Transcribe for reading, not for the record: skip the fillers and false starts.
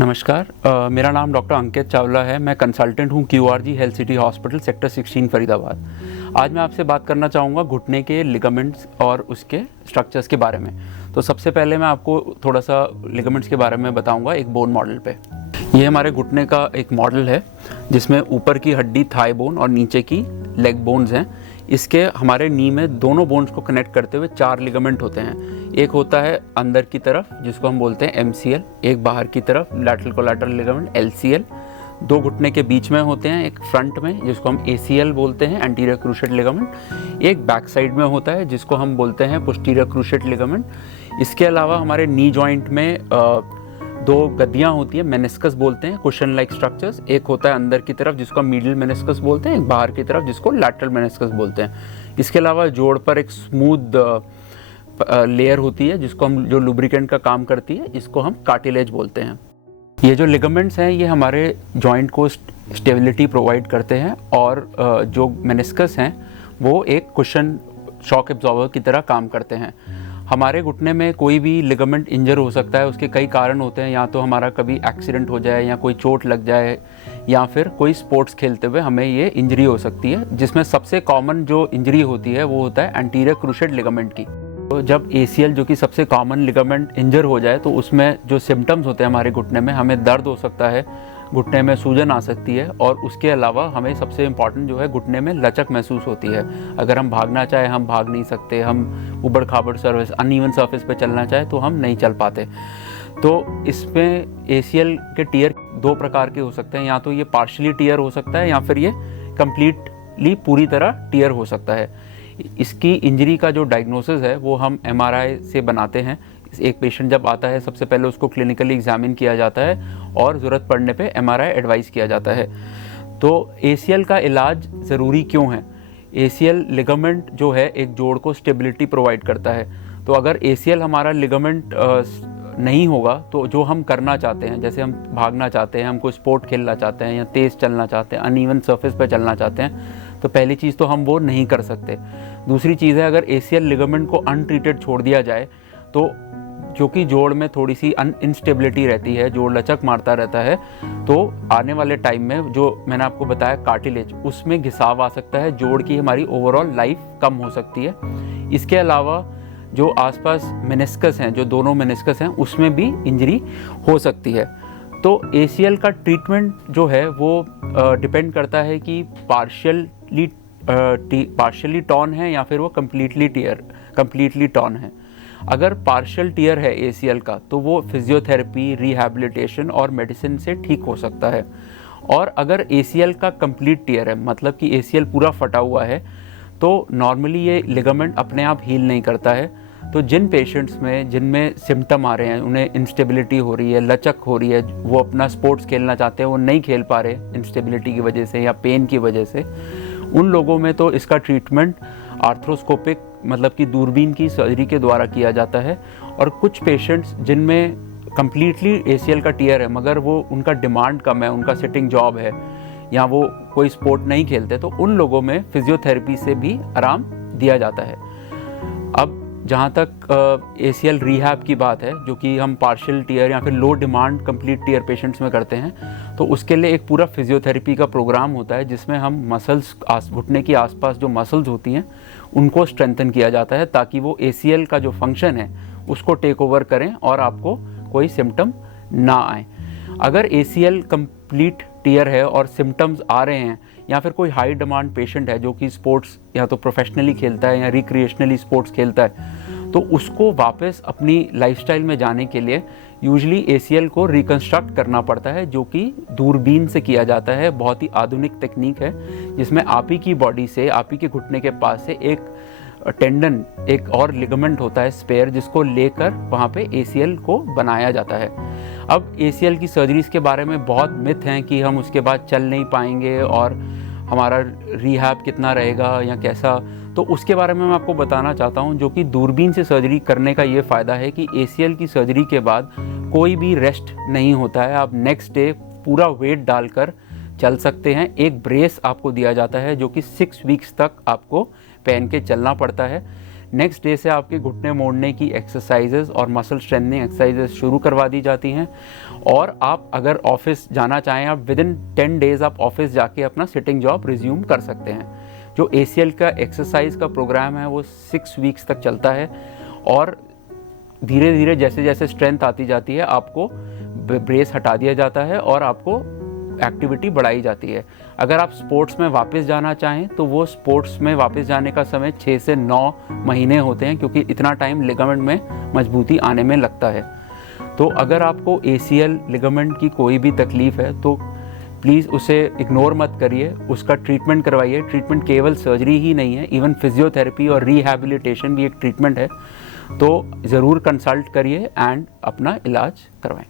नमस्कार, मेरा नाम डॉक्टर अंकित चावला है। मैं कंसल्टेंट हूँ QRG health city hospital sector 16 Faridabad. आज मैं आपसे बात करना चाहूँगा घुटने के लिगामेंट्स और उसके स्ट्रक्चर्स के बारे में। तो सबसे पहले मैं आपको थोड़ा सा लिगामेंट्स के बारे में बताऊँगा एक बोन मॉडल पे। ये हमारे घुटने का एक मॉडल है जिसमें ऊपर की हड्डी थाई बोन और नीचे की लेग बोन्स हैं। इसके हमारे नी में दोनों बोन्स को कनेक्ट करते हुए 4 लिगामेंट होते हैं। एक होता है अंदर की तरफ जिसको हम बोलते हैं MCL, एक बाहर की तरफ लैटरल कोलैटरल लिगामेंट LCL, 2 घुटने के बीच में होते हैं, एक फ्रंट में जिसको हम ACL बोलते हैं एंटीरियर क्रूशिएट लिगामेंट, एक बैक साइड में होता है जिसको हम बोलते हैं पोस्टीरियर क्रूशिएट लिगामेंट। इसके अलावा हमारे नी जॉइंट में 2 गद्दियाँ होती हैं, मेनिस्कस बोलते हैं, कुशन लाइक स्ट्रक्चर्स। एक होता है अंदर की तरफ जिसको हम मीडियल मेनिस्कस बोलते हैं, एक बाहर की तरफ जिसको लैटरल मेनिस्कस बोलते हैं। इसके अलावा जोड़ पर एक स्मूथ लेयर होती है जिसको हम जो लुब्रिकेंट का काम करती है, इसको हम कार्टिलेज बोलते हैं। ये जो लिगामेंट्स हैं ये हमारे जॉइंट को स्टेबिलिटी प्रोवाइड करते हैं और जो मेनिस्कस हैं वो एक कुशन शॉक एब्जॉर्बर की तरह काम करते हैं। हमारे घुटने में कोई भी लिगामेंट इंजर हो सकता है, उसके कई कारण होते हैं। या तो हमारा कभी एक्सीडेंट हो जाए या कोई चोट लग जाए या फिर कोई स्पोर्ट्स खेलते हुए हमें ये इंजरी हो सकती है, जिसमें सबसे कॉमन जो इंजरी होती है वो होता है एंटीरियर क्रूशिएट लिगामेंट की। तो जब ACL जो कि सबसे कॉमन लिगामेंट इंजर हो जाए तो उसमें जो सिम्टम्स होते हैं हमारे घुटने में, हमें दर्द हो सकता है, घुटने में सूजन आ सकती है और उसके अलावा हमें सबसे इम्पॉर्टेंट जो है घुटने में लचक महसूस होती है। अगर हम भागना चाहे हम भाग नहीं सकते, हम ऊबड़ खाबड़ सर्विस अनइवन सरफेस पे चलना चाहे तो हम नहीं चल पाते। तो इसमें ACL के टीयर 2 प्रकार के हो सकते हैं, या तो ये पार्शियली टीयर हो सकता है या फिर ये कम्प्लीटली पूरी तरह टीयर हो सकता है। इसकी इंजरी का जो डायग्नोसिस है वो हम MRI से बनाते हैं। एक पेशेंट जब आता है सबसे पहले उसको क्लिनिकली एग्जामिन किया जाता है और ज़रूरत पड़ने पे MRI एडवाइस किया जाता है। तो ACL का इलाज ज़रूरी क्यों है? ACL लिगामेंट जो है एक जोड़ को स्टेबिलिटी प्रोवाइड करता है। तो अगर ACL हमारा लिगामेंट नहीं होगा तो जो हम करना चाहते हैं, जैसे हम भागना चाहते हैं, हम कोई स्पोर्ट खेलना चाहते हैं या तेज़ चलना चाहते हैं, अनइवन सरफेस पर चलना चाहते हैं, तो पहली चीज़ तो हम वो नहीं कर सकते। दूसरी चीज़ है अगर ACL लिगामेंट को अनट्रीटेड छोड़ दिया जाए तो जो कि जोड़ में थोड़ी सी इनस्टेबिलिटी रहती है, जोड़ लचक मारता रहता है, तो आने वाले टाइम में जो मैंने आपको बताया कार्टिलेज, उसमें घिसाव आ सकता है, जोड़ की हमारी ओवरऑल लाइफ कम हो सकती है। इसके अलावा जो आसपास मेनिस्कस हैं, जो दोनों मेनिस्कस हैं, उसमें भी इंजरी हो सकती है। तो ACL का ट्रीटमेंट जो है वो डिपेंड करता है कि पार्शियली टॉर्न है या फिर वो कम्प्लीटली टॉर्न है। अगर पार्शियल टीयर है ACL का तो वो फिजियोथेरेपी, रिहैबिलिटेशन और मेडिसिन से ठीक हो सकता है। और अगर ACL का कंप्लीट टीयर है, मतलब कि ACL पूरा फटा हुआ है, तो नॉर्मली ये लिगामेंट अपने आप हील नहीं करता है। तो जिन पेशेंट्स में जिनमें सिम्टम आ रहे हैं, उन्हें इंस्टेबिलिटी हो रही है, लचक हो रही है, वो अपना स्पोर्ट्स खेलना चाहते हैं, वो नहीं खेल पा रहे इंस्टेबिलिटी की वजह से या पेन की वजह से, उन लोगों में तो इसका ट्रीटमेंट आर्थ्रोस्कोपिक मतलब कि दूरबीन की सर्जरी के द्वारा किया जाता है। और कुछ पेशेंट्स जिनमें कम्प्लीटली ACL का टीयर है मगर वो उनका डिमांड कम है, उनका सिटिंग जॉब है या वो कोई स्पोर्ट नहीं खेलते, तो उन लोगों में फिजियोथेरेपी से भी आराम दिया जाता है। अब जहाँ तक ACL रिहैब की बात है, जो कि हम पार्शियल टीयर या फिर लो डिमांड कंप्लीट टीयर पेशेंट्स में करते हैं, तो उसके लिए एक पूरा फिजियोथेरेपी का प्रोग्राम होता है जिसमें हम मसल्स, घुटने की आसपास जो मसल्स होती हैं उनको स्ट्रेंथन किया जाता है ताकि वो ACL का जो फंक्शन है उसको टेक ओवर करें और आपको कोई सिम्टम ना आए। अगर ACL कंप्लीट टीयर है और सिम्टम्स आ रहे हैं या फिर कोई हाई डिमांड पेशेंट है जो कि स्पोर्ट्स या तो प्रोफेशनली खेलता है या रिक्रिएशनली स्पोर्ट्स खेलता है, तो उसको वापस अपनी लाइफस्टाइल में जाने के लिए यूजुअली ACL को रिकंस्ट्रक्ट करना पड़ता है, जो कि दूरबीन से किया जाता है। बहुत ही आधुनिक तकनीक है जिसमें आप ही की बॉडी से, आप ही के घुटने के पास से एक टेंडन, एक और लिगामेंट होता है स्पेयर, जिसको लेकर वहाँ पे ACL को बनाया जाता है। अब ACL की सर्जरीज़ के बारे में बहुत मिथ हैं कि हम उसके बाद चल नहीं पाएंगे और हमारा रिहैब कितना रहेगा या कैसा, तो उसके बारे में मैं आपको बताना चाहता हूँ। जो कि दूरबीन से सर्जरी करने का ये फ़ायदा है कि ACL की सर्जरी के बाद कोई भी रेस्ट नहीं होता है, आप नेक्स्ट डे पूरा वेट डालकर चल सकते हैं। एक ब्रेस आपको दिया जाता है जो कि 6 वीक्स तक आपको पहन के चलना पड़ता है। नेक्स्ट डे से आपके घुटने मोड़ने की एक्सरसाइजेज और मसल स्ट्रेंथनिंग एक्सरसाइजेज शुरू करवा दी जाती हैं। और आप अगर ऑफिस जाना चाहें, आप विदिन 10 डेज़ आप ऑफिस जाके अपना सिटिंग जॉब रिज्यूम कर सकते हैं। जो ACL का एक्सरसाइज का प्रोग्राम है वो 6 वीक्स तक चलता है और धीरे धीरे जैसे जैसे स्ट्रेंथ आती जाती है आपको ब्रेस हटा दिया जाता है और आपको एक्टिविटी बढ़ाई जाती है। अगर आप स्पोर्ट्स में वापस जाना चाहें तो वो स्पोर्ट्स में वापस जाने का समय 6 से 9 महीने होते हैं, क्योंकि इतना टाइम लिगामेंट में मजबूती आने में लगता है। तो अगर आपको ACL लिगामेंट की कोई भी तकलीफ़ है तो प्लीज़ उसे इग्नोर मत करिए, उसका ट्रीटमेंट करवाइए। ट्रीटमेंट केवल सर्जरी ही नहीं है, इवन फिजियोथेरेपी और रिहैबिलिटेशन भी एक ट्रीटमेंट है। तो ज़रूर कंसल्ट करिए एंड अपना इलाज करवाएं।